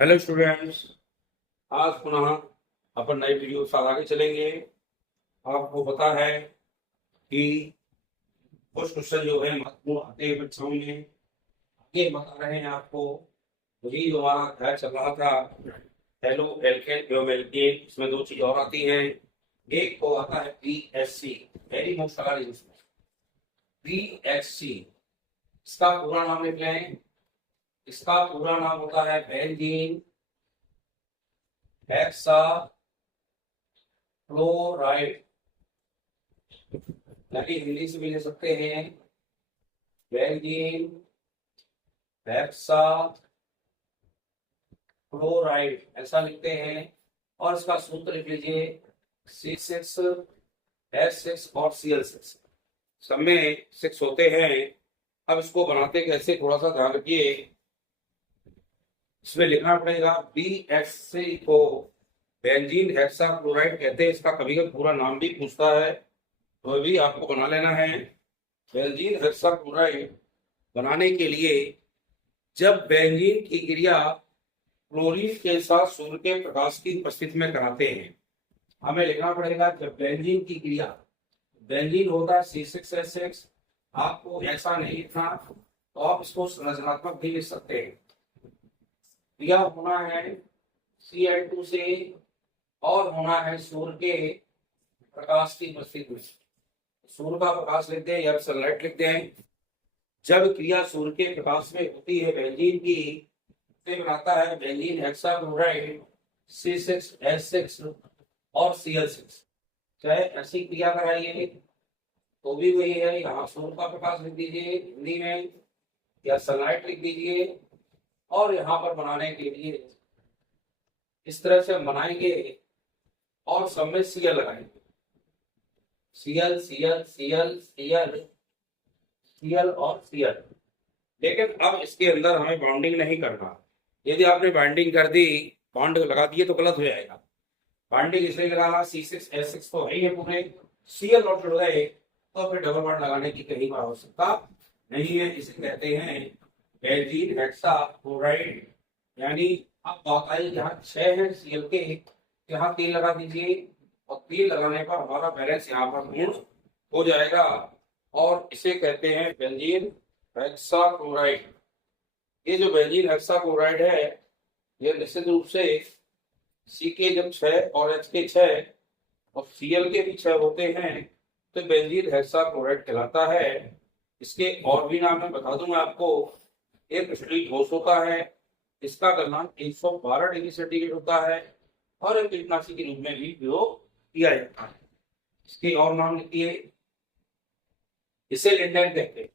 Hello students. आज पुनः अपन नई वीडियो के साथ आगे चलेंगे। आपको पता है कि कुछ क्वेश्चन जो है महत्वपूर्ण आते हैं परीक्षाओं में। आगे बता रहे हैं आपको। वही जो हमारा अध्याय चल रहा था, हेलो एल्केन एवं एल्केन, इसमें दो चीज और आती हैं। एक तो आता है पीएचसी, वेरी मोस्ट पीएचसी। इसका पूरा नाम लिख लें। इसका पूरा नाम होता है बेंजीन हेक्सा क्लोराइड, यानी हिंदी से भी ले सकते हैं बेंजीन हेक्सा क्लोराइड, ऐसा लिखते हैं। और इसका सूत्र लिख लीजिए C6H6 और Cl6, सब में 6 होते हैं। अब इसको बनाते कैसे, थोड़ा सा ध्यान रखिए। इसमें लिखना पड़ेगा BHC को बेंजीन हेक्सा क्लोराइड कहते हैं। इसका कभी कभी पूरा नाम भी पूछता है, तो भी आपको बना लेना है। बेंजीन हेक्सा क्लोराइड बनाने के लिए जब बेंजीन की क्रिया क्लोरीन के साथ सूर्य के प्रकाश की उपस्थिति में कराते हैं, हमें लिखना पड़ेगा जब बेंजीन की क्रिया, बेंजीन होता है C6H6, आपको ऐसा नहीं लिखना, तो आप इसको संरचनात्मक भी लिख सकते हैं। क्रिया होना है Cl2 से और होना है सूर्य के प्रकाश की उपस्थिति में। सूर्य का प्रकाश लिख दें या सनलाइट लिख दें। जब क्रिया सूर्य के प्रकाश में होती है बेंजीन की, से बनाता है बेंजीन हेक्साक्लोराइड C6H6 और Cl6। चाहे ऐसी क्रिया कराइए तो भी वही है, यहाँ सूर्य का प्रकाश लिख दीजिए हिंदी में या सनलाइट लिख दीजिए। और यहाँ पर बनाने के लिए इस तरह से बनाएंगे और सब में Cl लगाएंगे, Cl Cl Cl Cl Cl और Cl। लेकिन अब इसके अंदर हमें बाउंडिंग नहीं करना। यदि आपने बाइंडिंग कर दी, बॉन्ड लगा दिए, तो गलत हो जाएगा। बाइंडिंग इसलिए लगाना, C6H6 तो है ही पूरे, Cl और जुड़ गए तो फिर डबल बॉन्ड लगाने की कहीं आवश्यकता नहीं है। इसे कहते हैं बेंजीन हेक्सा क्लोराइड। यानी अब बात आई, यहाँ 6 है Cl के, यहाँ 3 लगा दीजिए और 3 लगाने पर हमारा बैलेंस यहाँ पर पूर्ण हो जाएगा और इसे कहते हैं बेंजीन हेक्सा क्लोराइड। ये जो बेंजीन हेक्सा क्लोराइड है, ये निश्चित रूप से C के जब 6 और H के 6 और Cl के भी 6 होते हैं तो बेंजीन हेक्सा क्लोराइड कहलाता है। इसके और भी नाम मैं बता दूंगा आपको। एक स्टील ठोस होता है, इसका गलनांक 112 डिग्री सेंटीग्रेड होता है और एक कीटनाशी के रूप में भी प्रयोग किया जाता है। इसके और नाम लिखिए, इसे लिंडेन कहते हैं।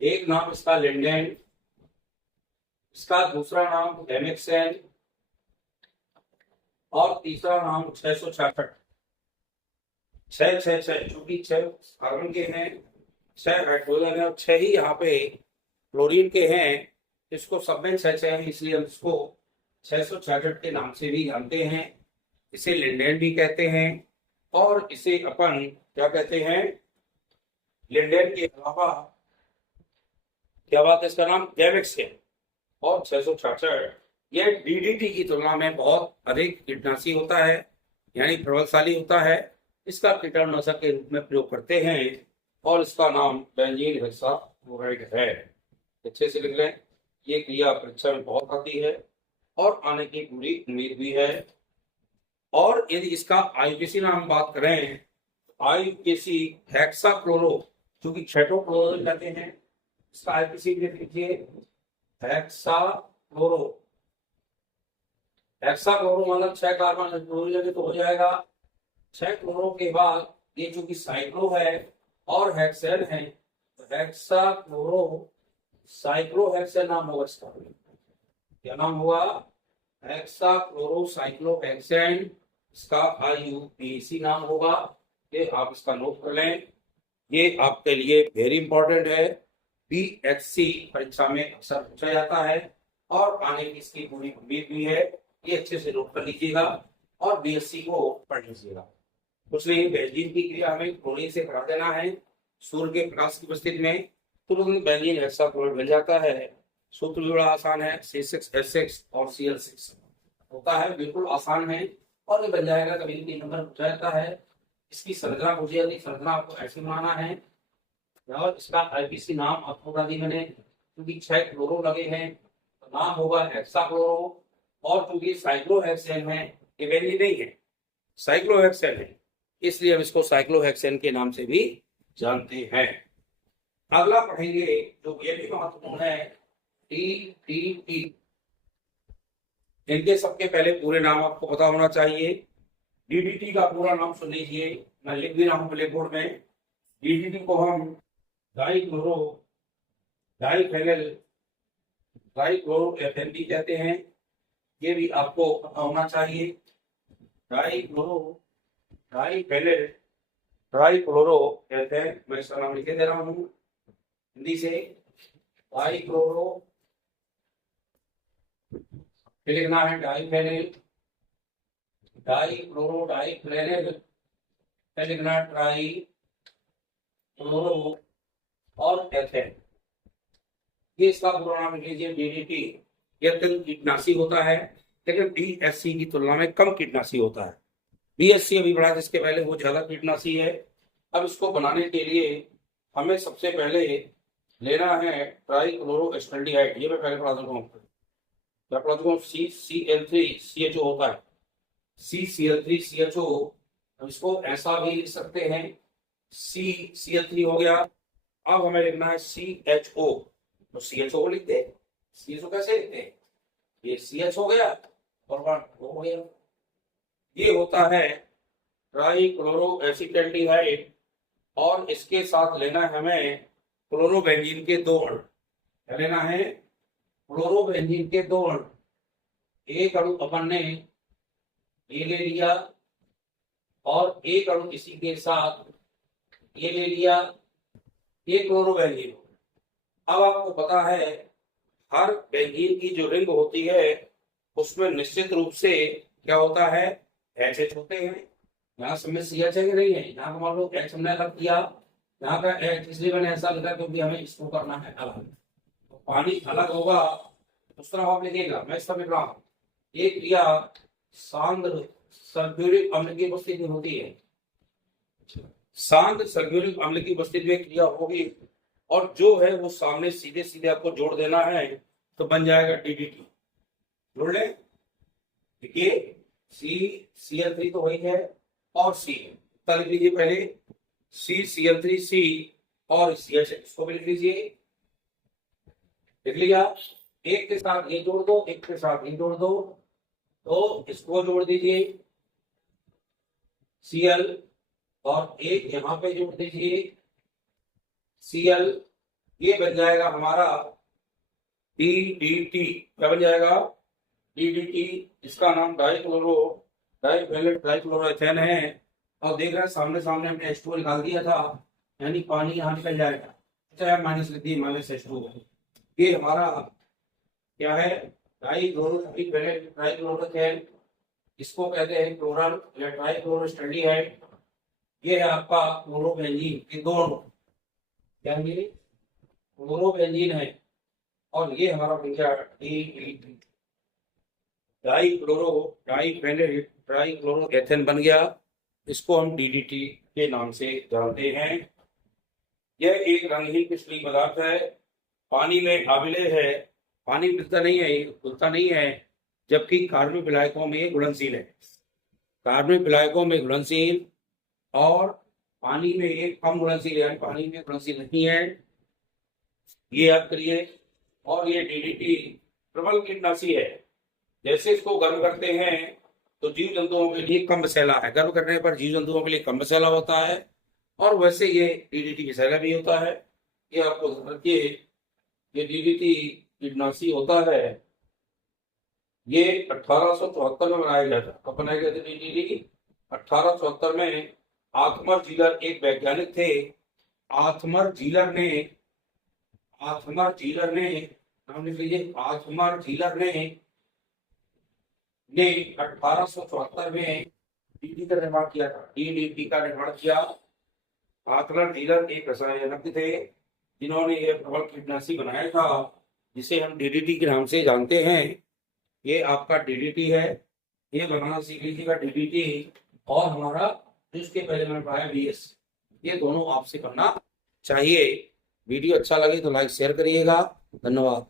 एक नाम इसका लिंडेन, इसका दूसरा नाम हेमेक्सेन और तीसरा नाम 666। 6 चूंकि 6 कार्बन के हैं, 6 हाइड्रोजन है और 6 ही यहाँ पे क्लोरीन के हैं। इसको सब में 6 है, इसलिए हम इसको 666 के नाम से भी जानते हैं। इसे लिंडेन भी कहते हैं और इसे अपन क्या कहते हैं, लिंडेन के अलावा क्या बात है, इसका नाम गैमेक्सेन और 666। यह DDT की तुलना में बहुत अधिक कीटनाशी होता है, यानी प्रभावशाली होता है। इसका कीटनाशक के रूप में प्रयोग करते हैं और इसका नाम बेंजीन हेक्सा क्लोराइड है। अच्छे से लिख लें, ये क्रिया परीक्षा में बहुत आती है और आने की पूरी उम्मीद भी है। और यदि इसका IUPAC नाम बात करें, IUPAC हेक्सा क्लोरो, क्योंकि 6 क्लोरो कहते हैं, इसका IUPAC लिख लीजिए हेक्सा क्लोरो। हेक्सा क्लोरो मतलब 6 कार्बन क्लोरीन तो हो जाएगा। 6 क्लोरो के बाद ये चूंकि साइक्लो है और हेक्सेन है, तो हेक्सा क्लोरो साइक्लोहेक्सेन नाम होगा इसका। क्या नाम हुआ, हेक्सा क्लोरो साइक्लोहेक्सेन। इसका IUPAC नाम होगा। ये आप इसका नोट कर लें, ये आपके लिए वेरी इंपॉर्टेंट है। BHC परीक्षा में अक्सर पूछा जाता है और आने की इसकी पूरी उम्मीद भी है। ये अच्छे से नोट कर लीजिएगा और BHC को पढ़ लीजिएगा। कुछ नहीं, बेंजीन की क्रिया हमें क्लोरीन से करा देना है सूर्य के प्रकाश की उपस्थिति में, तुरंत बेंजीन हेक्सा क्लोराइड बन जाता है। सूत्र भी बड़ा आसान है, C6H6 और Cl6 होता है, बिल्कुल आसान है और ये बन जाएगा। कभी भी नंबर हो जाता है। इसकी संरचना मुझे यदि संरचना आपको ऐसे बनाना है और इसका आईपीसी नाम आपको बता दी मैंने, क्योंकि 6 क्लोरो लगे हैं तो नाम होगा हेक्साक्लोरो। और क्योंकि साइक्लोहेक्सेन है, ये बेंजीन नहीं है, साइक्लोहेक्सेन है, इसलिए हम इसको साइक्लोहेक्सेन के नाम से भी जानते हैं। अगला पढ़ेंगे जो ये भी महत्वपूर्ण है, टीटीटी। इनके सबके पहले पूरे नाम आपको पता होना चाहिए। डीडीटी का पूरा नाम सुन लीजिए, मैं लिख भी रहा हूं ब्लैक बोर्ड में। डीडीटी को हम डाइक्लोरो डाइफेनिल ट्राइक्लोरोएथेन भी कहते हैं, ये भी आपको पता होना चाहिए। डाइक्लोरो डाइफेनिल ट्राइक्लोरोएथेन, मैं इसका नाम लिख दे रहा हूँ हिंदी से, डाइक्लोरो, लिखना है डाइफेनिल, डाइक्लोरो डाइफ्लेनिल, लिखना ट्राई क्लोरो और एथेन, ये इसका पूरा नाम लिख लीजिए डीडीटी। यह अत्यंत कीटनाशी होता है, लेकिन डीएससी की तुलना में कम कीटनाशी होता है। बीएससी अभी बढ़ा जिसके पहले वो ज्यादा कीटनाशी है। अब इसको बनाने के लिए हमें सबसे पहले लेना है ट्राइक्लोरोएस्टल्डिहाइड, ये मैं पहले पढ़ा दूंगा, क्या पढ़ा दूंगा, CCl3CHO होता है, CCl3CHO। अब इसको ऐसा भी लिख सकते हैं, CCl3 हो गया। अब हमें लिखना है CHO, तो CHO को लिखते हैं। CHO कैसे लिखते हैं, ये CH हो गया और वो हो गया, ये होता है ट्राइक्लोरोएसिटल्डिहाइड। और इसके साथ लेना है हमें क्लोरोबेंजीन के 2 अणु, क्या लेना है, क्लोरोबेंजीन के 2 अणु। एक अणु अपन ने ये ले लिया और एक अणु इसी के साथ ये ले लिया, ये क्लोरोबेंजीन। अब आपको पता है हर बेंजीन की जो रिंग होती है उसमें निश्चित रूप से क्या होता है, एच होते हैं। यहाँ समय CH है कि नहीं है, यहाँ मान लो H हमने अलग किया, यहाँ का H इसलिए मैंने ऐसा लिखा क्योंकि हमें इसको करना है अलग। तो पानी अलग होगा, उस तरह आप लिखिएगा, मैं इसका लिख रहा हूँ। ये क्रिया सांद्र सल्फ्यूरिक अम्ल की उपस्थिति में होती है, सांद्र सल्फ्यूरिक अम्ल की उपस्थिति में क्रिया होगी और जो है वो सामने सीधे सीधे आपको जोड़ देना है, तो बन जाएगा डीडीटी। जोड़ ले, देखिए CCl3 तो वही है और C लिख लीजिए पहले, CCl3C और CH इसको भी लिख लीजिए, लिख लिया। एक के साथ ये जोड़ दो, एक के साथ ये जोड़ दो, तो इसको जोड़ दीजिए Cl और एक यहाँ पे जोड़ दीजिए Cl, ये बन जाएगा हमारा DDT। क्या बन जाएगा, DDT। इसका नाम डाइफेनिल ट्राइक्लोरोएथेन है। और देख रहे हैं सामने सामने हमने H2O निकाल दिया था, यानी पानी यहाँ निकल जाएगा। अच्छा माइनस लिख दिए, -H2O। ये हमारा क्या है, ट्राइक्लोरोएथेन, इसको कहते हैं क्लोरल या ट्राइक्लोरोएस्टल्डिहाइड। ये है आपका क्लोरोबेंजीन के 2 अणु, क्या ये क्लोरोबेंजीन है और ये हमारा बन गया DDT, डाइक्लोरो डाइफेनिल ट्राइक्लोरोएथेन बन गया। इसको हम डीडीटी के नाम से जानते हैं। यह एक रंगहीन पिछली पदार्थ है, पानी में हाविले है, पानी मिलता नहीं है, घुलता नहीं है, जबकि कार्बनिक विलायकों में घुलनशील है, कार्बनिक विलायकों में घुलनशील और पानी में ये कम घुलनशील, यानी पानी में घुलनशील नहीं है, ये याद करिए। और ये डीडीटी प्रबल कीटनाशी है, जैसे इसको गर्म करते हैं तो जीव जंतुओं के लिए कम विषैला है, गर्म करने पर जीव जंतुओं के लिए कम विषैला होता है, और वैसे ये डीडीटी विषैला भी होता है। ये आपको ध्यान रखिए, ये डीडीटी कीटनाशी होता है। ये 1874 में बनाया गया था। कब बनाया गया था डीडीटी, 1874 में। आर्थमर जीलर एक वैज्ञानिक थे, आर्थमर जीलर ने नाम लिख लीजिए, आर्थमर जीलर ने 1874 में डीडीटी का निर्माण किया था, डीडीटी का निर्माण किया। आर्थमर जीलर एक रसायनज्ञ थे जिन्होंने यह प्रबल कीटनाशी बनाया था। जिसे हम डीडीटी के नाम से जानते हैं। ये आपका डीडीटी है, ये बनाना सीख लीजिएगा डीडीटी। और हमारा जो इसके पहले मैंने पढ़ाया बीएस, ये दोनों आपसे करना चाहिए। वीडियो अच्छा लगे तो लाइक शेयर करिएगा। धन्यवाद।